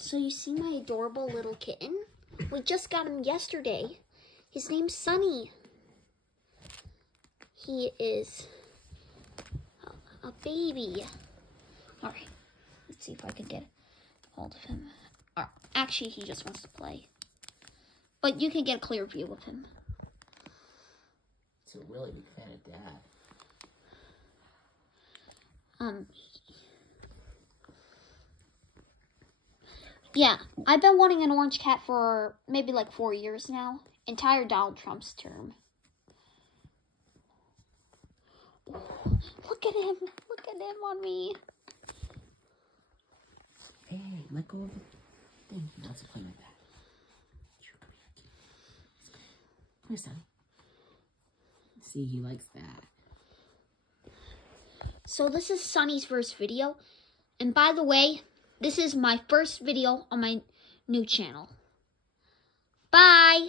So you see my adorable little kitten? We just got him yesterday. His name's Sunny. He is a baby. All right, let's see if I can get hold of him. Actually, he just wants to play. But you can get a clear view of him. It's a really big fan of Dad. Yeah, I've been wanting an orange cat for maybe like 4 years now. Entire Donald Trump's term. Look at him. Look at him on me. Hey, let go of the thing. He wants to play with that. Come here, son. See, he likes that. So this is Sunny's first video. And by the way, this is my first video on my new channel. Bye!